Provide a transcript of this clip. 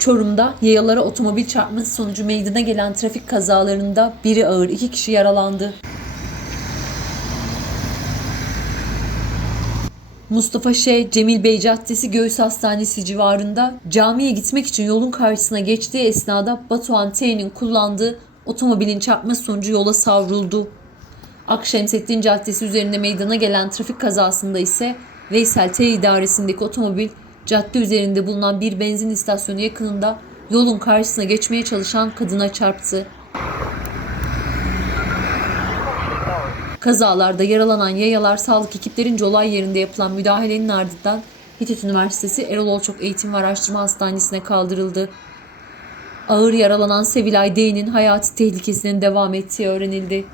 Çorum'da yayalara otomobil çarpması sonucu meydana gelen trafik kazalarında biri ağır, iki kişi yaralandı. Mustafa Şey, Cemil Bey Caddesi Göğüs Hastanesi civarında camiye gitmek için yolun karşısına geçtiği esnada Batuhan T'nin kullandığı otomobilin çarpması sonucu yola savruldu. Akşemseddin Caddesi üzerinde meydana gelen trafik kazasında ise Veysel T idaresindeki otomobil cadde üzerinde bulunan bir benzin istasyonu yakınında yolun karşısına geçmeye çalışan kadına çarptı. Kazalarda yaralanan yayalar sağlık ekiplerince olay yerinde yapılan müdahalenin ardından Hitit Üniversitesi Erol Olçok Eğitim ve Araştırma Hastanesi'ne kaldırıldı. Ağır yaralanan Sevilay D'nin hayati tehlikesinin devam ettiği öğrenildi.